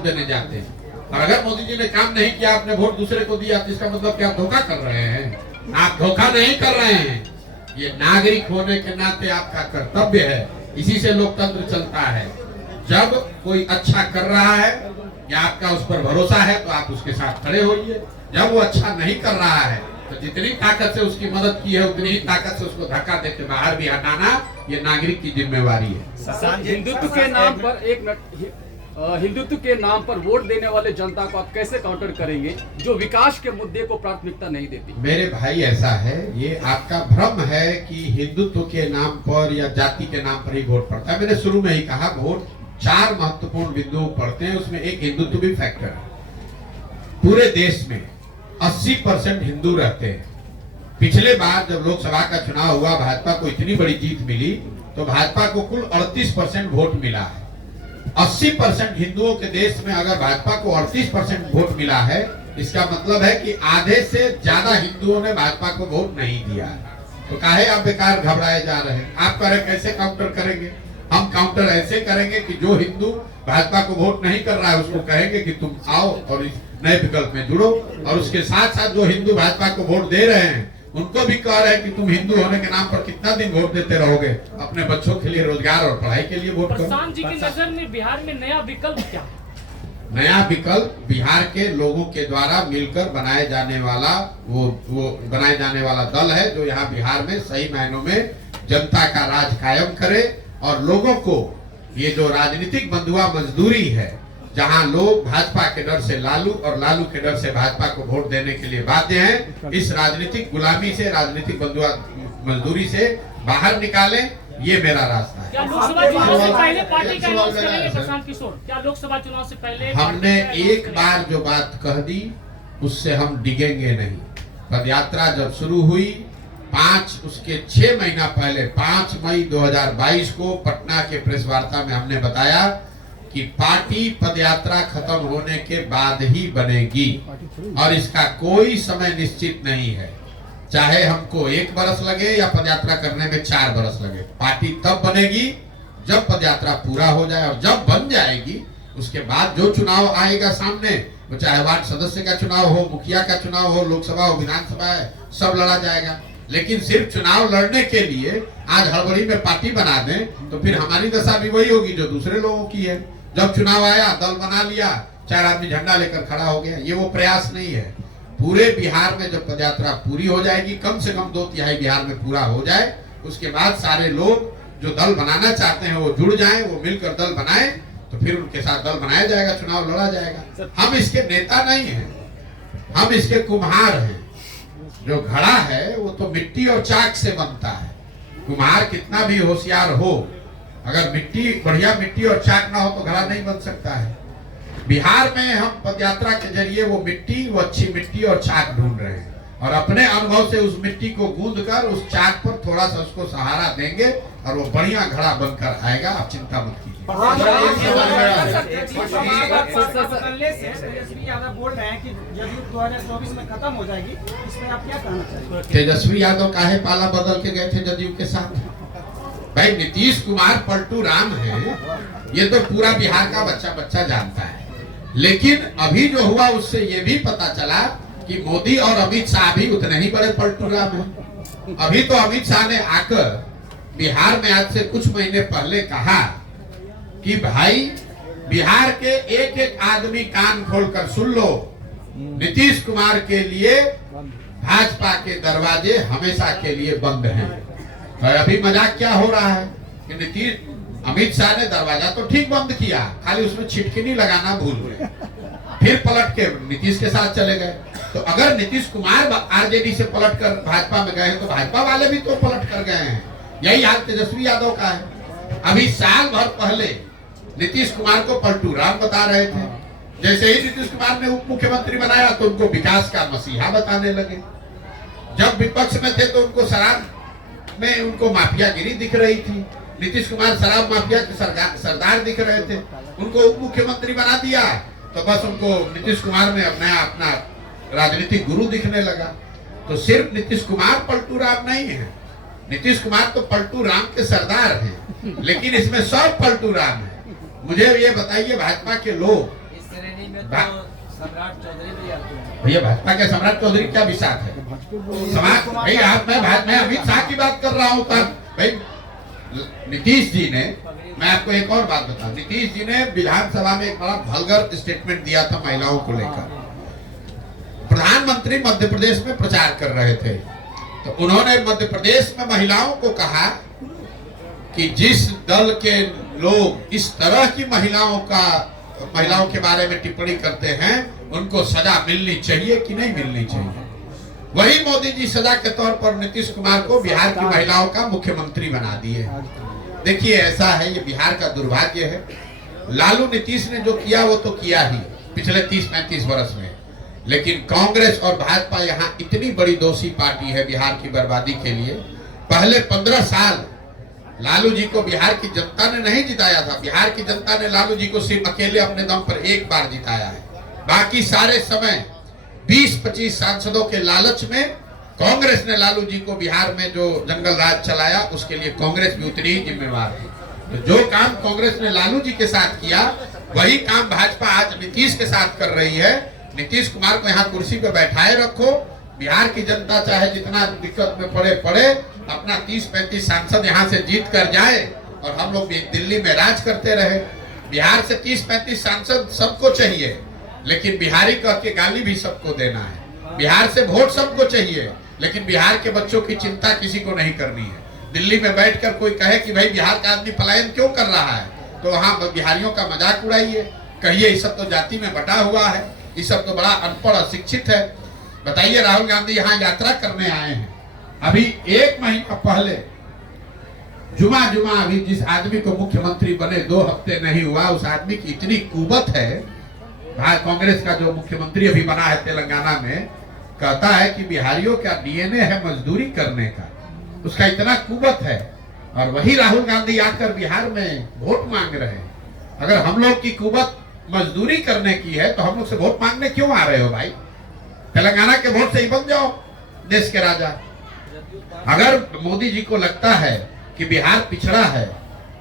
Vote देने जाते हैं। और अगर मोदी जी ने काम नहीं किया, आपने वोट दूसरे को दिया, तो इसका मतलब क्या आप धोखा कर रहे हैं? आप धोखा नहीं कर रहे हैं। ये नागरिक होने के नाते आपका कर्तव्य है। इसी से लोकतंत्र चलता है। जब कोई अच्छा कर रहा है या आपका उस पर भरोसा है तो आप उसके साथ खड़े होइए। जब वो अच्छा नहीं कर रहा है तो जितनी ताकत से उसकी मदद की है उतनी ही ताकत से उसको धक्का देके बाहर भी हटाना ये नागरिक की जिम्मेवारी है। हिंदुत्व के नाम पर हिंदुत्व के नाम पर वोट देने वाले जनता को आप कैसे काउंटर करेंगे जो विकास के मुद्दे को प्राथमिकता नहीं देती? मेरे भाई ऐसा है, ये आपका भ्रम है कि हिंदुत्व के नाम पर या जाति के नाम पर ही वोट पड़ता है। मैंने शुरू में ही कहा वोट 4 महत्वपूर्ण बिंदुओं पड़ते हैं, उसमें एक हिंदुत्व भी फैक्टर है। पूरे देश में 80% हिंदू रहते हैं। पिछले बार जब लोकसभा का चुनाव हुआ, भाजपा को इतनी बड़ी जीत मिली तो भाजपा को कुल 38% वोट मिला है। 80% हिंदुओं के देश में अगर भाजपा को 38% वोट मिला है, इसका मतलब है कि आधे से ज्यादा हिंदुओं ने भाजपा को वोट नहीं दिया। तो काहे आप बेकार घबराए जा रहे हैं? आप करें कैसे काउंटर करेंगे? हम काउंटर ऐसे करेंगे कि जो हिंदू भाजपा को वोट नहीं कर रहा है उसको कहेंगे कि तुम आओ और इस नए विकल्प में जुड़ो, और उसके साथ साथ जो हिंदू भाजपा को वोट दे रहे हैं उनको भी कह रहे हैं कि तुम हिंदू होने के नाम पर कितना दिन वोट देते रहोगे? अपने बच्चों के लिए, रोजगार और पढ़ाई के लिए वोट करो। प्रशांत जी की नजर में बिहार में नया विकल्प क्या? नया विकल्प बिहार के लोगों के द्वारा मिलकर बनाए जाने वाला वो बनाए जाने वाला दल है जो यहाँ बिहार में सही मायनों में जनता का राज कायम करे और लोगों को ये जो राजनीतिक बंधुआ मजदूरी है, जहां लोग भाजपा के डर से लालू और लालू के डर से भाजपा को वोट देने के लिए बाध्य हैं, इस राजनीतिक गुलामी से, राजनीतिक बंधुआ मजदूरी से बाहर निकालें, ये मेरा रास्ता है। क्या लोकसभा चुनाव से पहले पार्टी का अनाउंस करेंगे प्रशांत किशोर? क्या लोकसभा चुनाव से पहले हमने एक बार जो बात कह दी उससे हम डिगेंगे नहीं। पदयात्रा जब शुरू हुई, उसके 6 महीना पहले 5 मई 2022 को पटना के प्रेस वार्ता में हमने बताया कि पार्टी पदयात्रा खत्म होने के बाद ही बनेगी और इसका कोई समय निश्चित नहीं है। चाहे हमको 1 बरस लगे या पदयात्रा करने में 4 बरस लगे, पार्टी तब बनेगी जब पदयात्रा पूरा हो जाए। और जब बन जाएगी उसके बाद जो चुनाव आएगा सामने, वो चाहे वार्ड सदस्य का चुनाव हो, मुखिया का चुनाव हो, लोकसभा हो, विधानसभा है, सब लड़ा जाएगा। लेकिन सिर्फ चुनाव लड़ने के लिए आज हड़बड़ी में पार्टी बना दें तो फिर हमारी दशा भी वही होगी जो दूसरे लोगों की है। जब चुनाव आया, दल बना लिया, 4 आदमी झंडा लेकर खड़ा हो गया, ये वो प्रयास नहीं है। पूरे बिहार में जब पदयात्रा पूरी हो जाएगी, कम से कम 2/3 बिहार में पूरा हो जाए, उसके बाद सारे लोग जो दल बनाना चाहते हैं वो जुड़ जाएं, वो मिलकर दल बनाएं, तो फिर उनके साथ दल बनाया जाएगा, चुनाव लड़ा जाएगा। हम इसके नेता नहीं हैं, हम इसके कुम्हार हैं। जो घड़ा है वो तो मिट्टी और चाक से बनता है। कुम्हार कितना भी होशियार हो, अगर मिट्टी, बढ़िया मिट्टी और चाक ना हो तो घड़ा नहीं बन सकता है। बिहार में हम पदयात्रा के जरिए वो मिट्टी, वो अच्छी मिट्टी और चाक ढूंढ रहे हैं और अपने अनुभव से उस मिट्टी को गूंद कर उस चाक पर थोड़ा सा उसको सहारा देंगे और वो बढ़िया घड़ा बनकर आएगा। आप चिंता मत कीजिए। तेजस्वी यादव बोल रहे हैं कि जदयू 2024 में खत्म हो जाएगी, इसमें आप क्या कहना चाहिए? तेजस्वी यादव काहे पाला बदल के गए थे जदयू के साथ? भाई नीतीश कुमार पलटू राम है, ये तो पूरा बिहार का बच्चा बच्चा जानता है। लेकिन अभी जो हुआ उससे ये भी पता चला कि मोदी और अमित शाह भी उतने ही बड़े पलटू राम हैं। अभी तो अमित शाह ने आकर बिहार में आज से कुछ महीने पहले कहा कि भाई बिहार के एक एक आदमी कान खोलकर सुन लो, नीतीश कुमार के लिए भाजपा के दरवाजे हमेशा के लिए बंद हैं। और अभी मजाक क्या हो रहा है कि अमित शाह ने दरवाजा तो ठीक बंद किया, खाली उसमें छिटकिनी लगाना भूल गए, फिर पलट के नीतीश के साथ चले गए। तो अगर नीतीश कुमार आरजेडी से पलट कर भाजपा में गए तो भाजपा वाले भी तो पलट कर गए हैं। यही हाल तेजस्वी यादव का है। अभी साल भर पहले नीतीश कुमार को पलटू राम बता रहे थे, जैसे ही नीतीश कुमार ने उप मुख्यमंत्री बनाया तो उनको विकास का मसीहा बताने लगे। जब विपक्ष में थे तो उनको शराब में उनको माफियागिरी दिख रही थी। नीतीश कुमार शराब माफिया के सरदार दिख रहे थे, उनको उप मुख्यमंत्री बना दिया तो बस उनको नीतीश कुमार में अपना राजनीतिक गुरु दिखने लगा। तो सिर्फ नीतीश कुमार पलटू राम नहीं है, नीतीश कुमार तो पलटू राम के सरदार हैं, लेकिन इसमें सब पलटू राम है। मुझे ये बताइए भाजपा के लोग श्रेणी में तो सम्राट चौधरी भी आते हैं। भैया भाजपा के सम्राट चौधरी क्या विषाद है? समाज भाई मैं अमित शाह की बात कर रहा हूँ। तब भाई नीतीश जी ने, मैं आपको एक और बात बताऊं, नीतीश जी ने विधानसभा में एक बड़ा वल्गर स्टेटमेंट दिया था महिलाओं को लेकर। प्रधानमंत्री मध्य प्रदेश में प्रचार कर रहे थे, तो उन्होंने मध्य प्रदेश में महिलाओं को कहा कि जिस दल के लोग इस तरह की महिलाओं के बारे में टिप्पणी करते हैं उनको सजा मिलनी चाहिए कि नहीं मिलनी चाहिए। वही मोदी जी सजा के तौर पर नीतीश कुमार को बिहार की महिलाओं का मुख्यमंत्री बना दिए। देखिए ऐसा है, ये बिहार का दुर्भाग्य है। लालू नीतीश ने जो किया वो तो किया ही पिछले 30-35 वर्ष में, लेकिन कांग्रेस और भाजपा यहाँ इतनी बड़ी दोषी पार्टी है बिहार की बर्बादी के लिए। पहले 15 साल लालू जी को बिहार की जनता ने नहीं जिताया था। बिहार की जनता ने लालू जी को सिर्फ अकेले अपने दम पर एक बार जिताया है। बाकी सारे समय 20-25 सांसदों के लालच में कांग्रेस ने लालू जी को बिहार में जो जंगल राज चलाया उसके लिए कांग्रेस भी उतनी ही जिम्मेवार है। तो जो काम कांग्रेस ने लालू जी के साथ किया वही काम भाजपा आज नीतीश के साथ कर रही है। नीतीश कुमार को यहाँ कुर्सी पे बैठाए रखो, बिहार की जनता चाहे जितना दिक्कत में पड़े, अपना 30-35 सांसद यहाँ से जीत कर जाए और हम लोग दिल्ली में राज करते रहे। बिहार से 30-35 सांसद सबको चाहिए, लेकिन बिहारी कह के गाली भी सबको देना है। बिहार से वोट सबको चाहिए, लेकिन बिहार के बच्चों की चिंता किसी को नहीं करनी है। दिल्ली में बैठकर कोई कहे कि भाई बिहार का आदमी पलायन क्यों कर रहा है, तो वहाँ बिहारियों का मजाक उड़ाइए, कहिए ये सब तो जाति में बटा हुआ है, ये सब तो बड़ा अनपढ़ अशिक्षित है। बताइए राहुल गांधी यहाँ यात्रा करने आए हैं, अभी 1 महीना पहले जुमा अभी जिस आदमी को मुख्यमंत्री बने 2 हफ्ते नहीं हुआ, उस आदमी की इतनी कुवत है। कांग्रेस का जो मुख्यमंत्री अभी बना है तेलंगाना में, कहता है कि बिहारियों का डीएनए है मजदूरी करने का, उसका इतना कुवत है। और वही राहुल गांधी आकर बिहार में वोट मांग रहे हैं। अगर हम लोग की कुवत मजदूरी करने की है तो हम लोग से वोट मांगने क्यों आ रहे हो भाई? तेलंगाना के वोट से ही बन जाओ देश के राजा। अगर मोदी जी को लगता है कि बिहार पिछड़ा है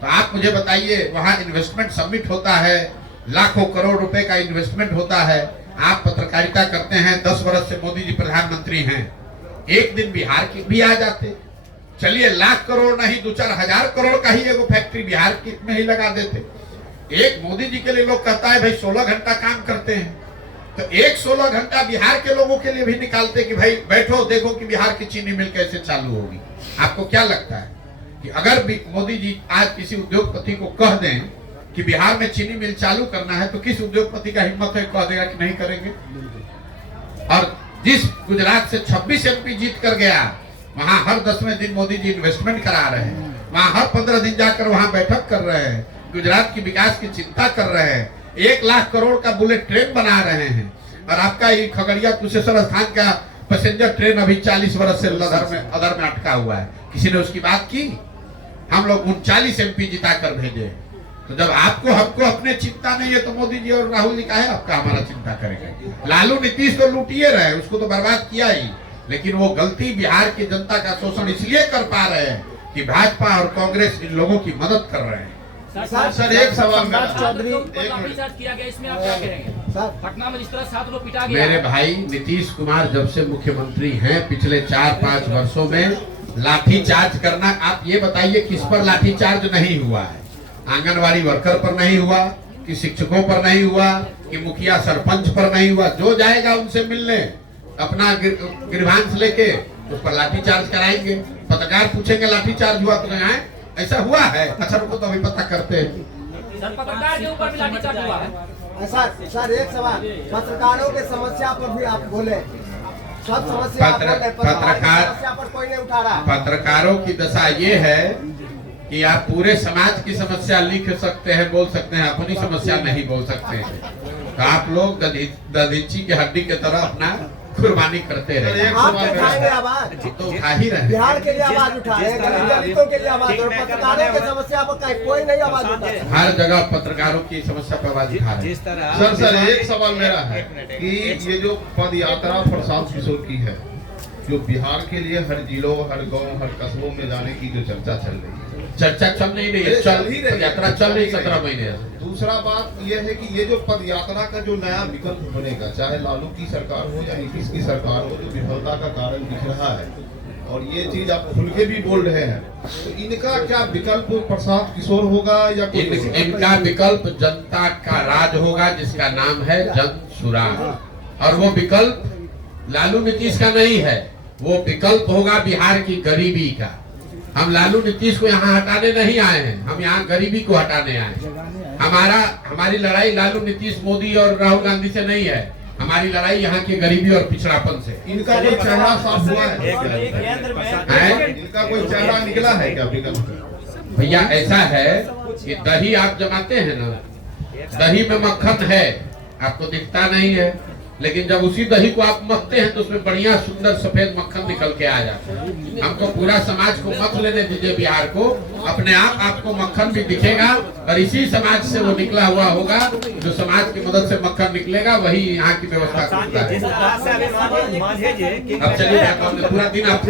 तो आप मुझे बताइए, वहां इन्वेस्टमेंट समिट होता है, लाखों करोड़ रुपए का इन्वेस्टमेंट होता है। आप पत्रकारिता करते हैं, 10 वर्ष से मोदी जी प्रधानमंत्री हैं, एक दिन बिहार की भी आ जाते। चलिए लाख करोड़ नहीं 2-4 हजार करोड़ का ही एगो फैक्ट्री बिहार की में ही लगा देते। एक मोदी जी के लिए लोग कहता है भाई 16 घंटा काम करते हैं, तो एक 16 घंटा बिहार के लोगों के लिए भी निकालते कि भाई बैठो देखो कि बिहार की चीनी मिल कैसे चालू होगी। आपको क्या लगता है कि अगर भी मोदी जी आज किसी उद्योगपति को कह दें कि बिहार में चीनी मिल चालू करना है, तो किस उद्योगपति का हिम्मत है कह देगा कि नहीं करेंगे? और जिस गुजरात से 26 MP जीत कर गया, वहां हर 10वें दिन मोदी जी इन्वेस्टमेंट करा रहे हैं, वहां हर 15 दिन जाकर वहां बैठक कर रहे हैं, गुजरात की विकास की चिंता कर रहे हैं, 1 लाख करोड़ का बुलेट ट्रेन बना रहे हैं। और आपका ये खगड़िया कुशेश्वर स्थान का पैसेंजर ट्रेन अभी 40 वर्ष से अदर में अटका हुआ है, किसी ने उसकी बात की? हम लोग 39 MP जिता कर भेजे। तो जब आपको हमको अपने चिंता नहीं है तो मोदी जी और राहुल जी का है आपका हमारा चिंता करेंगे? लालू नीतीश तो लूटिए रहे, उसको तो बर्बाद किया ही, लेकिन वो गलती बिहार की जनता का शोषण इसलिए कर पा रहे हैं कि भाजपा और कांग्रेस इन लोगों की मदद कर रहे हैं। सर एक सवाल चौधरी किया गया, इसमें आप क्या कहेंगे? पटना में जिस तरह 7 लोग पिटा गया। मेरे भाई नीतीश कुमार जब से मुख्यमंत्री हैं पिछले 4-5 वर्षों में लाठीचार्ज करना, आप ये बताइए किस पर लाठीचार्ज नहीं हुआ है? आंगनवाड़ी वर्कर पर नहीं हुआ, कि शिक्षकों पर नहीं हुआ, कि मुखिया सरपंच पर नहीं हुआ? जो जाएगा उनसे मिलने अपना ग्रीवांस लेके उस पर लाठीचार्ज कराएंगे। पत्रकार पूछेंगे लाठीचार्ज हुआ तो कहें ऐसा हुआ है? अच्छा रुको तो अभी पता करते हैं। पत्रकार के ऊपर भी लाठीचार्ज हुआ है। सर एक सवाल, पत्रकारों के समस्या पर भी आप बोले, सब समस्या पर कोई नहीं उठा रहा। पत्रकारों की दशा ये है कि आप पूरे समाज की समस्या लिख सकते हैं, बोल सकते हैं, अपनी समस्या नहीं बोल सकते हैं। तो आप लोग दधीची की हड्डी की तरह अपना कुर्बानी करते रहे। तो उठा ही रहे, बिहार के लिए आवाज उठाए, दलितों के लिए आवाज, और पत्रकारों की समस्या पर कोई नहीं आवाज उठाता। हर जगह पत्रकारों की समस्या पर आवाज उठा रहे। सर एक सवाल मेरा है कि ये जो पद यात्रा प्रशांत किशोर की है, जो बिहार के लिए हर जिलों, हर गांव, हर कस्बों में जाने की जो चर्चा चल रही है, चर्चा चल नहीं रही है, चल ही रही है। यात्रा चल रही 17 महीने से। दूसरा बात यह है कि ये जो पद यात्रा का जो नया विकल्प बनेगा, चाहे लालू की सरकार हो या नीतीश की सरकार हो, जो विफलता का कारण दिख रहा है, और ये चीज आप खुल के भी बोल रहे हैं, तो इनका क्या विकल्प प्रशांत किशोर होगा या इनका विकल्प जनता का राज होगा, जिसका नाम है जन सुराग। और वो विकल्प लालू नीतीश का नहीं है, वो विकल्प होगा बिहार की गरीबी का। हम लालू नीतीश को यहाँ हटाने नहीं आए हैं, हम यहाँ गरीबी को हटाने आए हैं। हमारी लड़ाई लालू नीतीश मोदी और राहुल गांधी से नहीं है, हमारी लड़ाई यहाँ की गरीबी और पिछड़ापन से। इनका कोई चेहरा साफ हुआ है? हैं? इनका कोई चेहरा निकला है क्या विकल्प? भैया ऐसा है कि दही आप जमाते हैं ना, दही में मक्खन है, आपको दिखता नहीं है, लेकिन जब उसी दही को आप मखते हैं तो उसमें बढ़िया सुंदर सफेद मक्खन निकल के आ जाता है। हमको पूरा समाज को मत लेने दीजिए बिहार को, अपने आप आपको मक्खन भी दिखेगा, और इसी समाज से वो निकला हुआ होगा, जो समाज की मदद से मक्खन निकलेगा, वही यहाँ की व्यवस्था करता है। अब चलिए पूरा दिन आप